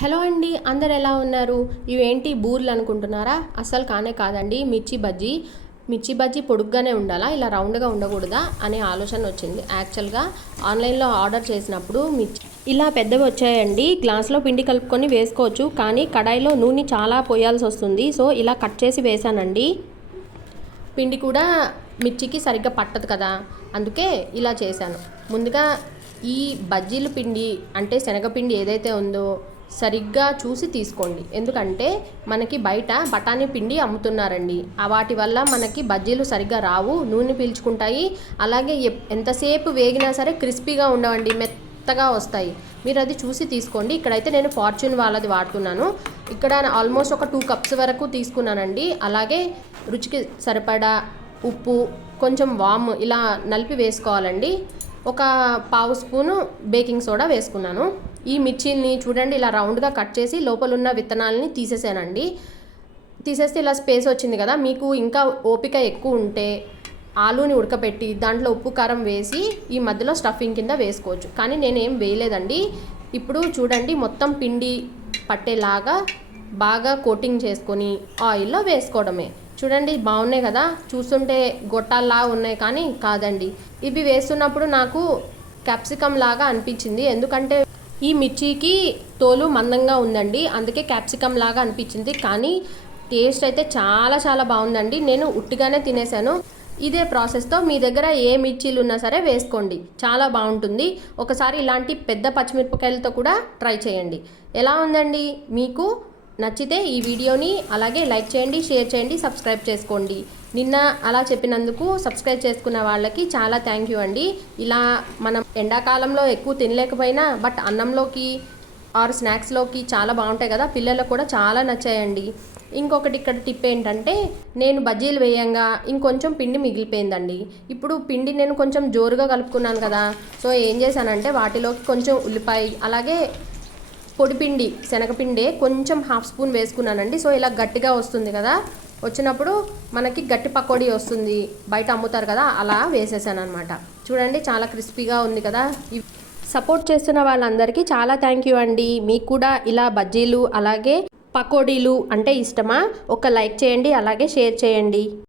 Hello అండి అందరు ఎలా ఉన్నారు? ఇవేంటి బూర్లు అనుకుంటున్నారా? అసలు కానే కాదండి మిర్చి బజ్జీ. మిర్చి బజ్జీ పొడుగ్గానే ఉండాలా ఇలా రౌండ్గా ఉండకూడదా అనే ఆలోచన వచ్చింది. యాక్చువల్గా ఆన్లైన్లో ఆర్డర్ చేసినప్పుడు మిర్చి ఇలా పెద్దవి వచ్చాయండి. గ్లాస్లో పిండి కలుపుకొని వేసుకోవచ్చు కానీ కడాయిలో నూనె చాలా పోయాల్సి వస్తుంది. సో ఇలా కట్ చేసి వేసానండి పిండి కూడా మిర్చికి సరిగ్గా పట్టదు కదా అందుకే ఇలా చేశాను. ముందుగా ఈ బజ్జీల పిండి అంటే శనగపిండి ఏదైతే ఉందో సరిగ్గా చూసి తీసుకోండి. ఎందుకంటే మనకి బయట బఠానీ పిండి అమ్ముతున్నారండి. వాటి వల్ల మనకి బజ్జీలు సరిగ్గా రావు నూనె పీల్చుకుంటాయి. అలాగే ఎంతసేపు వేగినా సరే క్రిస్పీగా ఉండవండి మెత్తగా వస్తాయి. మీరు అది చూసి తీసుకోండి. ఇక్కడైతే నేను ఫార్చ్యూన్ వాళ్ళది వాడుతున్నాను. ఇక్కడ ఆల్మోస్ట్ ఒక టూ కప్స్ వరకు తీసుకున్నానండి. అలాగే రుచికి సరిపడా ఉప్పు కొంచెం వామ్ ఇలా నలిపి వేసుకోవాలండి. ఒక పావు స్పూను బేకింగ్ సోడా వేసుకున్నాను. ఈ మిర్చిని చూడండి ఇలా రౌండ్గా కట్ చేసి లోపల ఉన్న విత్తనాలని తీసేసానండి. తీసేస్తే ఇలా స్పేస్ వచ్చింది కదా మీకు ఇంకా ఓపిక ఎక్కువ ఉంటే ఆలూని ఉడకపెట్టి దాంట్లో ఉప్పు కారం వేసి ఈ మధ్యలో స్టఫింగ్ కింద వేసుకోవచ్చు. కానీ నేనేం వేయలేదండి. ఇప్పుడు చూడండి మొత్తం పిండి పట్టేలాగా బాగా కోటింగ్ చేసుకొని ఆయిల్లో వేసుకోవడమే. చూడండి బాగున్నాయి కదా చూస్తుంటే గొట్టాల్లా ఉన్నాయి కానీ కాదండి. ఇవి వేస్తున్నప్పుడు నాకు క్యాప్సికమ్ లాగా అనిపించింది. ఎందుకంటే ఈ మిర్చికి తోలు మందంగా ఉందండి. అందుకే క్యాప్సికమ్ లాగా అనిపించింది. కానీ టేస్ట్ అయితే చాలా చాలా బాగుందండి. నేను ఉట్టిగానే తినేసాను ఇదే ప్రాసెస్తో మీ దగ్గర ఏ మిర్చీలు ఉన్నా సరే వేసుకోండి. చాలా బాగుంటుంది. ఒకసారి ఇలాంటి పెద్ద పచ్చిమిరపకాయలతో కూడా ట్రై చేయండి. ఎలా ఉందండి? మీకు నచ్చితే ఈ వీడియోని అలాగే లైక్ చేయండి షేర్ చేయండి సబ్స్క్రైబ్ చేసుకోండి. నిన్న అలా చెప్పినందుకు సబ్స్క్రైబ్ చేసుకున్న వాళ్ళకి చాలా థ్యాంక్ యూ అండి. ఇలా మనం ఎండాకాలంలో ఎక్కువ తినలేకపోయినా బట్ అన్నంలోకి ఆర్ స్నాక్స్లోకి చాలా బాగుంటాయి కదా పిల్లలకు కూడా చాలా నచ్చాయండి. ఇంకొకటి ఇక్కడ టిప్ ఏంటంటే నేను బజ్జీలు వేయంగా ఇంకొంచెం పిండి మిగిలిపోయిందండి. ఇప్పుడు పిండి నేను కొంచెం జోరుగా కలుపుకున్నాను కదా సో ఏం చేశానంటే వాటిలోకి కొంచెం ఉల్లిపాయ అలాగే పొడిపిండి శనగపిండే కొంచెం హాఫ్ స్పూన్ వేసుకున్నానండి. సో ఇలా గట్టిగా వస్తుంది కదా. వచ్చినప్పుడు మనకి గట్టి పకోడీ వస్తుంది. బయట అమ్ముతారు కదా అలా వేసేసాను అనమాట చూడండి చాలా క్రిస్పీగా ఉంది కదా. సపోర్ట్ చేస్తున్న వాళ్ళందరికీ చాలా థ్యాంక్ యూ అండి. మీకు కూడా ఇలా బజ్జీలు అలాగే పకోడీలు అంటే ఇష్టమా? ఒక లైక్ చేయండి అలాగే షేర్ చేయండి.